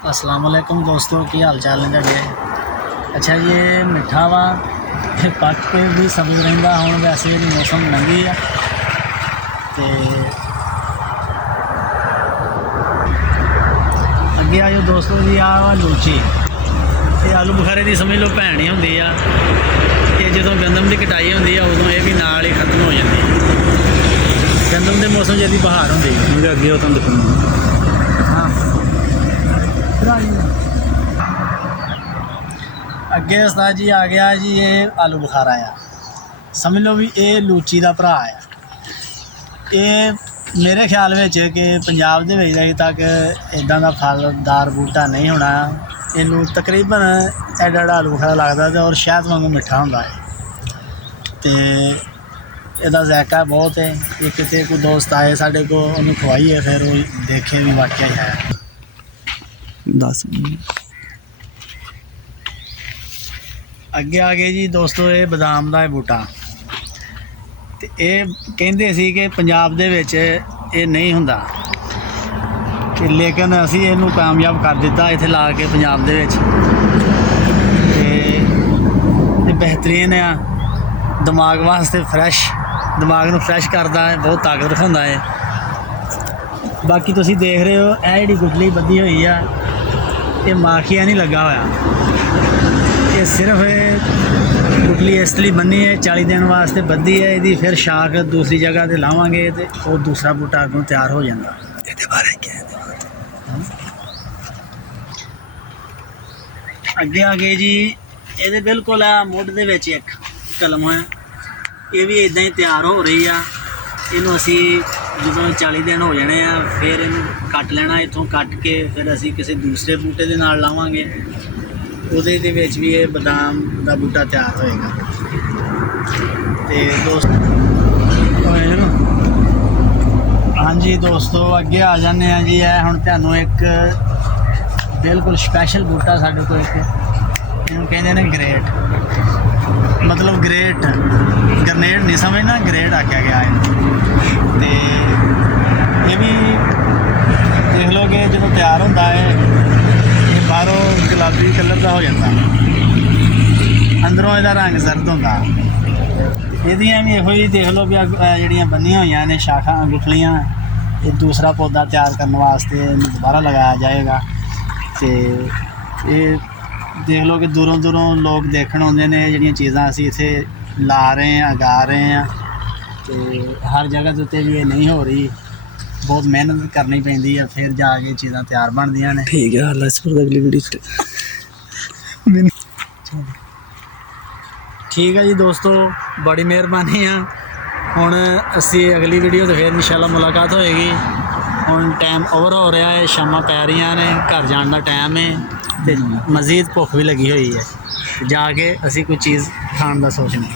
अस्सलाम वालेकुम दोस्तों, की हाल चाल ने तुहाडे। अच्छा ये मिठा वा पक के भी समझ रहिंदा हुण वैसे भी मौसम लंघी आ ते अगे आयो दोस्तों जी। आ वा लूची, ये आलू बुखारे की समझ लो भैन ही होंदी आ। ये जो गंदम की कटाई होंदी है उदों ये भी नाल ही खत्म हो जाती है। गंदम के मौसम च इसकी बहार होंदी है। अगे वो तुहानूं दिखाऊंगा। हाँ अगे उस्ताद जी आ गया जी, ये आलू बुखारा आ, समझ लो भी ये लूची का भरा आ। ये मेरे ख्याल में कि पंजाब के अजे तक इदा का फलदार बूटा नहीं होना। इनू तकरीबन एडा एडा आलू बुखारा लगता है और शहद वांगू मिठा होंदा है ते इसदा जायका बहुत है। ये किसी कोई दोस्त आए साढ़े को उन्हें खवाइए फिर वो देखे भी वाकई है। 10 अगे आ गए जी दोस्तों, ये बदाम का बूटा। तो ये कहते सी कि पंजाब दे विच ये नहीं हुंदा, लेकिन असी इनू कामयाब कर दिता इत्थे ला के पंजाब दे विच। ते बेहतरीन आ, दिमाग वास्ते फ्रैश, दिमाग नूं फ्रैश करता है, बहुत ताकत रखांदा है। बाकी तुसीं देख रहे हो यह जिहड़ी गुठली बधी हुई आ, ये माखिया नहीं लगा होया। ये सिर्फ गुठली इस लिए बनी है 40 दिन वास्ते बधी है। यदी फिर शाख दूसरी जगह से लावांगे तो वो दूसरा बूटा अगों तैयार हो जाता। ये बारे क्या है अगे आ गए जी, ये बिल्कुल आ मुढ़ दे विच एक कलम है, ये भी इदा ही तैयार हो रही है। इनू असी जो 40 दिन हो जाने आ फिर इनू कट लेना, इतों कट के फिर असी किसी दूसरे बूटे के नाल लावांगे, ਉਹਦੇ ਦੇ ਵਿੱਚ भी ये बादाम का बूटा तैयार होएगा। तो दोस्तों हाँ जी दोस्तों अगे आ जाने जी। है हुण तुहानूं एक बिल्कुल स्पैशल बूटा साडे कोल एक इहनूं कहंदे ने ग्रेट, मतलब ग्रेट ग्रनेड नहीं समझना, ग्रेट आख्या गया है। तो ये भी देख लो कि जो तैयार होता है बाहरों गुलाबी कलर का हो जाता, अंदरों इसका रंग जर्द होंदा। यदियाँ भी इहो ही देख लो भी जड़ियाँ बनिया हुई ने शाखा गुठलियाँ, ये दूसरा पौधा तैयार करने वास्ते दोबारा लगाया जाएगा। तो ये देख लो कि दूरों दूरों लोग देखने आते हैं जड़ियाँ चीज़ां असीं इत्थे ला रहे हैं, उगा रहे हैं। तो हर जगह के उत्ते भी ये नहीं हो रही, बहुत मेहनत करनी पैंदी है फिर जाके चीज़ां तैयार बनदियां ने। ठीक है हाल इस पर अगली वीडियो ठीक है जी दोस्तों, बड़ी मेहरबानी है। हुण असी अगली वीडियो तो फिर इंशाल्लाह मुलाकात होएगी। हुण टाइम ओवर हो रहा है, शामां पै रहियां ने, घर जाने का टाइम है ते मज़ीद भुख भी लगी हुई है, जाके असी कोई चीज़ खाने का सोचने।